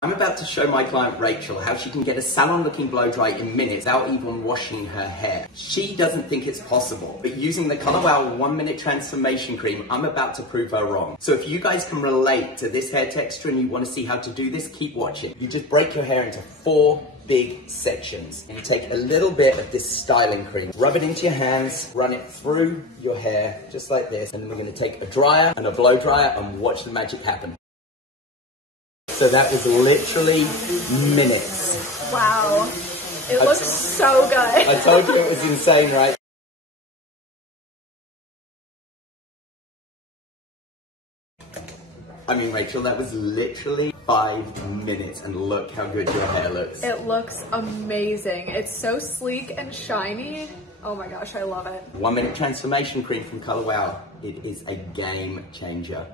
I'm about to show my client Rachel how she can get a salon-looking blow-dry in minutes without even washing her hair. She doesn't think it's possible, but using the Color Wow 1-minute transformation cream, I'm about to prove her wrong. So if you guys can relate to this hair texture and you want to see how to do this, keep watching. You just break your hair into 4 big sections. And you take a little bit of this styling cream, rub it into your hands, run it through your hair, just like this. And then we're going to take a dryer and a blow dryer and watch the magic happen. So that is literally minutes. Wow. It looks so good. I told you it was insane, right? I mean, Rachel, that was literally 5 minutes, and look how good your hair looks. It looks amazing. It's so sleek and shiny. Oh my gosh, I love it. 1-minute transformation cream from Color Wow. It is a game changer.